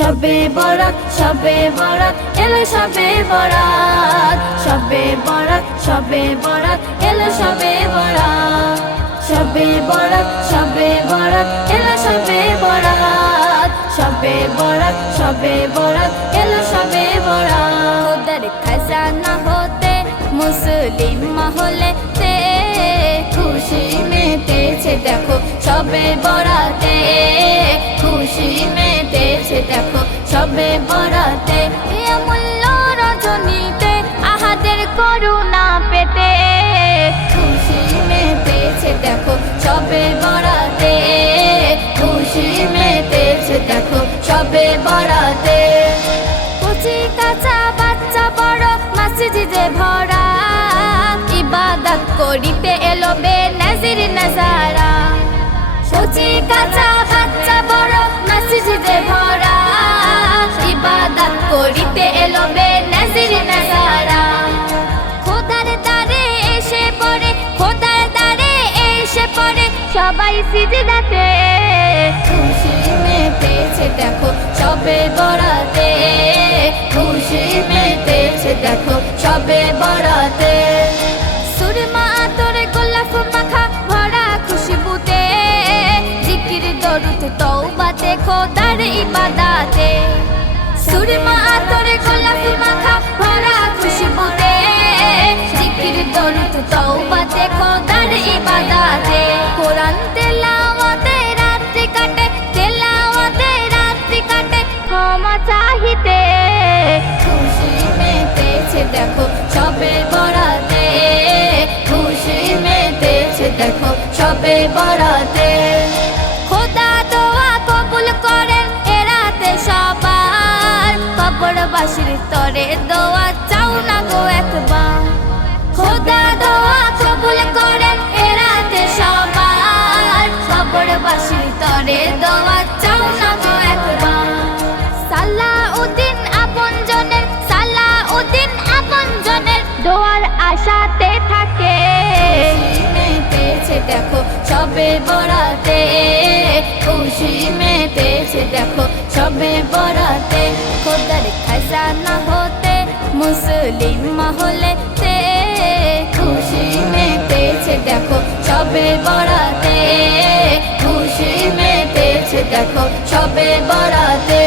শবে বরাত শবে বরাত এলো শবে বরাত শবে বরাত শবে বরাত এলো শবে বরাত শবে বরাত শবে বরাত এলো শবে বরাত শবে বরাত শবে বরাত এলো শবে বরাত খোদার খাজানা হতে মুসলিম মহলেতে খুশি মেতেছে দেখো শবে বরাতে খুশি মেতেছে দেখো শবে বরাতে অমূল্য রজনীতে আহাদের করুণা পেতে খুশি মেতেছে দেখো শবে বরাতে খুশি মেতেছে দেখো শবে বরাতে কচি কাঁচা বাচ্চা বড় মসজিদে ভরা ইবাদত করিতে এলো বেনজির নজারা কচি কাঁচা বাচ্চা বড় মসজিদে ভরা ইবাদত করিতে এলো বেনজির নজারা খোদার দ্বারে এসে পড়ে খোদার দ্বারে এসে পড়ে সবাই সিজদাতে খুশি মেতেছে দেখো শবে বরাতে খুশি মেতেছে দেখো শবে বরাতে সুরমা আতর গোলাপ মাখা ভরা খুশবুতে জিকির দরুদ তওবাতে খোদার ইবাদতে সুরমা আতর গোলাপ মাখা ভরা খুশবুতে জিকির দরুদ তওবাতে খোদার ইবাদতে কোরআন তেলাওয়াতে রাত্রি কাটে তেলাওয়াতে রাত্রি কাটে ক্ষমা চাহিতে খুশি মেতেছে দেখো শবে বরাতে খুশি মেতেছে দেখো শবে বরাতে খোদা দোয়া কবুল করেন এ রাতে সবার কবরবাসীর তরে দোয়া চাও না গো একবার খোদা দোয়া কবুল করেন এ রাতে সবার কবরবাসীর তরে দোয়া চাও না গো একবার সালাউদ্দিন আপনজনের দোয়ার আশাতে থাকে মেতেছে দেখো শবে বরাতে খুশি মেতেছে দেখো শবে বরাতে খোদার খাজানা হতে মুসলিম মহলেতে খুশি মেতেছে দেখো শবে বরাতে খুশি মেতেছে দেখো শবে বরাতে।